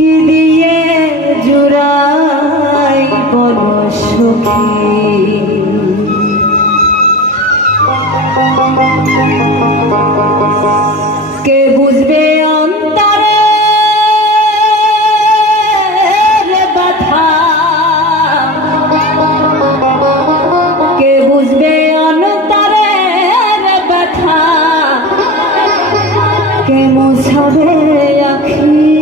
কি দিয়ে জুড়াই বল সুখী। কে বুঝবে অন্তরে ব্যথা কে বুঝবে অন্তরে ব্যথা কে মুছাবে আখি?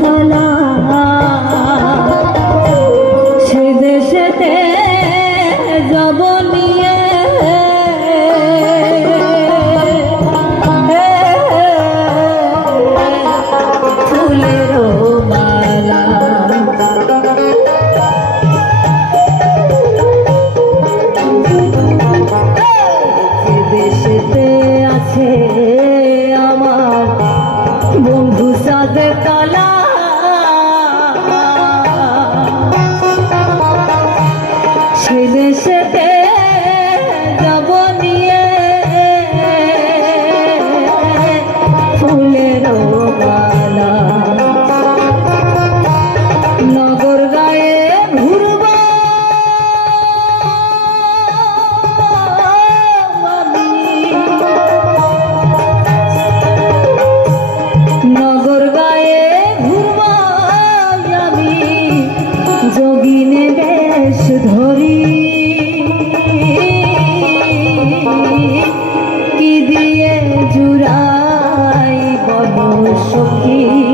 কালা সে দেশেতে çele সখী।